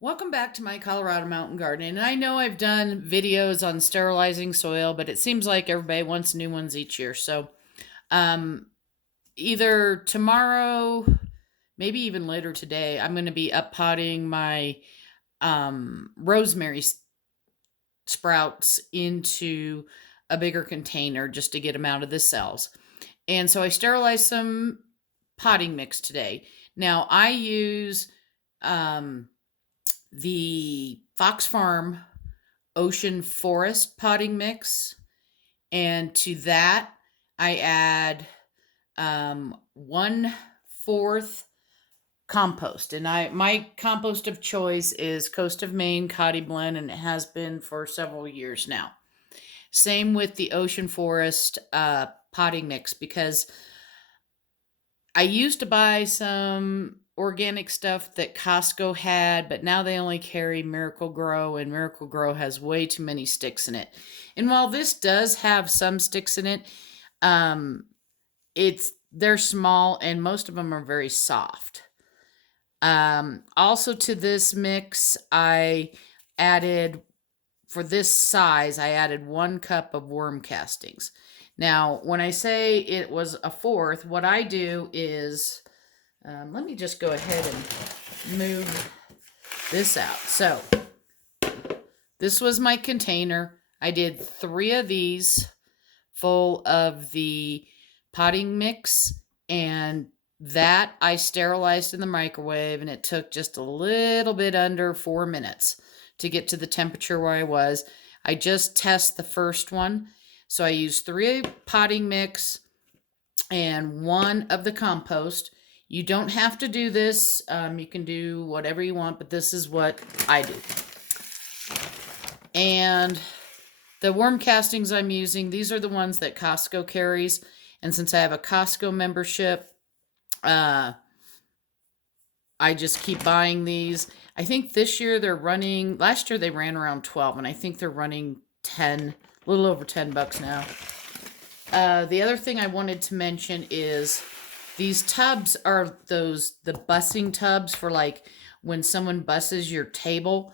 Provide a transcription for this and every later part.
Welcome back to my Colorado mountain garden. And I know I've done videos on sterilizing soil, but it seems like everybody wants new ones each year. So, um, either tomorrow, maybe even later today, I'm going to be up potting my rosemary sprouts into a bigger container just to get them out of the cells. And so I sterilized some potting mix today. Now I use um, the Fox Farm Ocean Forest potting mix, and to that I add 1/4 compost. And my compost of choice is Coast of Maine Cotty Blend, and it has been for several years now. Same with the Ocean Forest potting mix, because I used to buy some organic stuff that Costco had, but now they only carry Miracle Grow, and Miracle Grow has way too many sticks in it. And while this does have some sticks in it, um, they're small and most of them are very soft. Also to this mix, I added for this size, I added 1 cup of worm castings. Now, when I say it was a fourth, what I do is, let me just go ahead and move this out. So, this was my container. I did 3 of these full of the potting mix, and that I sterilized in the microwave, and it took just a little bit under 4 minutes to get to the temperature where I was. I just test the first one. So I used 3 potting mix and 1 of the compost. You don't have to do this. You can do whatever you want, but this is what I do. And the worm castings I'm using, these are the ones that Costco carries. And since I have a Costco membership, I just keep buying these. I think this year they're running, last year they ran around 12, and I think they're running 10, a little over $10 now. The other thing I wanted to mention is these tubs are the bussing tubs for like when someone busses your table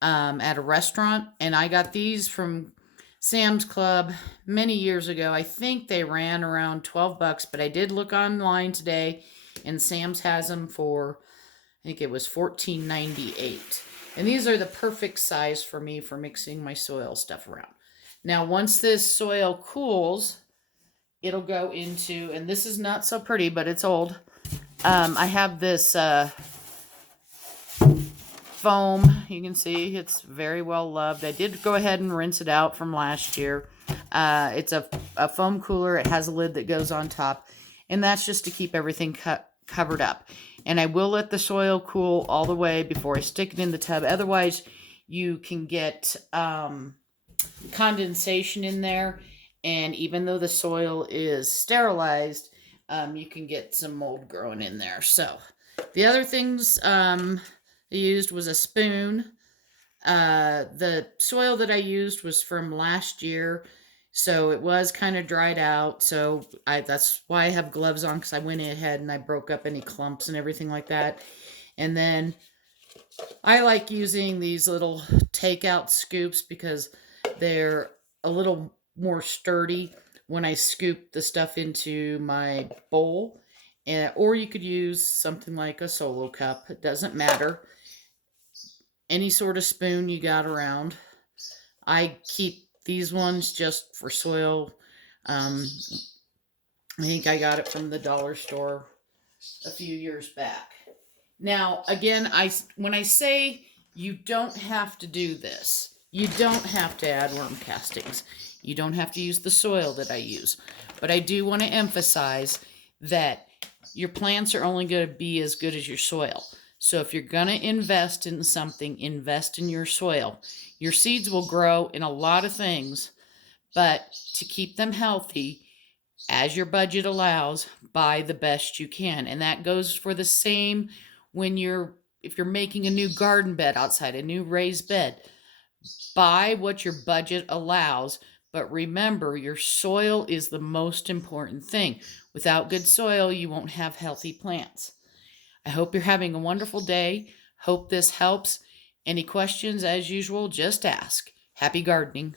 at a restaurant. And I got these from Sam's Club many years ago. I think they ran around $12, but I did look online today, and Sam's has them for, I think it was $14.98. And these are the perfect size for me for mixing my soil stuff around. Now, once this soil cools, it'll go into, and this is not so pretty, but it's old. I have this foam. You can see it's very well loved. I did go ahead and rinse it out from last year. It's a foam cooler. It has a lid that goes on top, and that's just to keep everything covered up. And I will let the soil cool all the way before I stick it in the tub. Otherwise, you can get condensation in there, and even though the soil is sterilized, you can get some mold growing in there. So the other things I used was a spoon. The soil that I used was from last year, so it was kind of dried out. So that's why I have gloves on, because I went ahead and I broke up any clumps and everything like that. And then I like using these little takeout scoops because they're a little more sturdy when I scoop the stuff into my bowl. Or you could use something like a solo cup. It doesn't matter. Any sort of spoon you got around. I keep these ones just for soil. I think I got it from the dollar store a few years back. Now, again, when I say you don't have to do this, you don't have to add worm castings. You don't have to use the soil that I use. But I do want to emphasize that your plants are only going to be as good as your soil. So if you're going to invest in something, invest in your soil. Your seeds will grow in a lot of things, but to keep them healthy, as your budget allows, buy the best you can. And that goes for the same when if you're making a new garden bed outside, a new raised bed. Buy what your budget allows, but remember, your soil is the most important thing. Without good soil, you won't have healthy plants. I hope you're having a wonderful day. Hope this helps. Any questions, as usual, just ask. Happy gardening.